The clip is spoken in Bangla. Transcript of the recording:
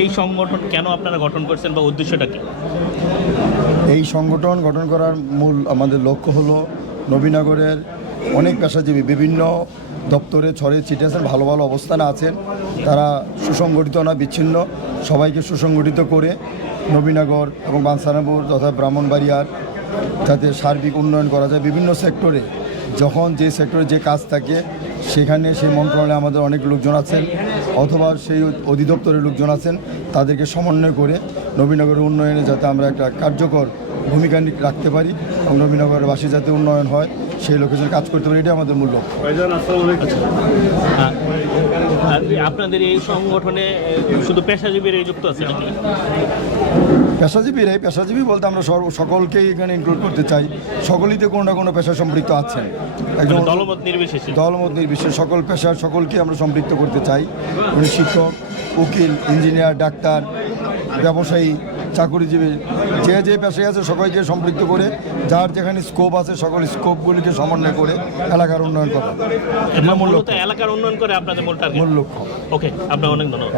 এই সংগঠন কেন আপনারা গঠন করছেন বা উদ্দেশ্যটা কি? এই সংগঠন গঠন করার মূল আমাদের লক্ষ্য হলো নবীনগরের অনেক পেশাজীবী বিভিন্ন দপ্তরে ছড়িয়ে ছিটিয়ে আছেন, ভালো ভালো অবস্থানে আছেন। তারা সুসংগঠিত না, বিচ্ছিন্ন, সবাইকে সুসংগঠিত করে নবীনগর এবং বাঞ্ছারামপুর তথা ব্রাহ্মণবাড়িয়ার যাতে সার্বিক উন্নয়ন করা যায়। বিভিন্ন সেক্টরে যখন যে সেক্টরে যে কাজ থাকে সেখানে সেই মন্ত্রণালয়ে আমাদের অনেক লোকজন আছেন অথবা সেই অধিদপ্তরের লোকজন আছেন, তাদেরকে সমন্বয় করে নবীনগরের উন্নয়নে যাতে আমরা একটা কার্যকর ভূমিকা রাখতে পারি এবং নবীনগরবাসী যাতে উন্নয়ন হয় সেই লক্ষ্যে কাজ করতে পারি, এটাই আমাদের মূল লক্ষ্য। আপনাদের এই সংগঠনে শুধু পেশাজীবীরাই যুক্ত আছে নাকি? পেশাজীবী বলতে আমরা সকলকেই এখানে ইনক্লুড করতে চাই। সকলেই তো কোনো না কোনো পেশা সম্পৃক্ত আছেন, একজন দলমত নির্বিশেষে সকল পেশার সকলকে আমরা সম্পৃক্ত করতে চাই। শিক্ষক, উকিল, ইঞ্জিনিয়ার, ডাক্তার, ব্যবসায়ী, চাকরিজীবী, যে যে পেশায় আছে সবাইকে সম্পৃক্ত করে যার যেখানে স্কোপ আছে সকল স্কোপগুলিকে সমন্বয় করে এলাকার উন্নয়ন করা। মূলত এলাকার উন্নয়ন করে আপনাদের মূল টার্গেট, মূল লক্ষ্য। ওকে, আপনার অনেক ধন্যবাদ।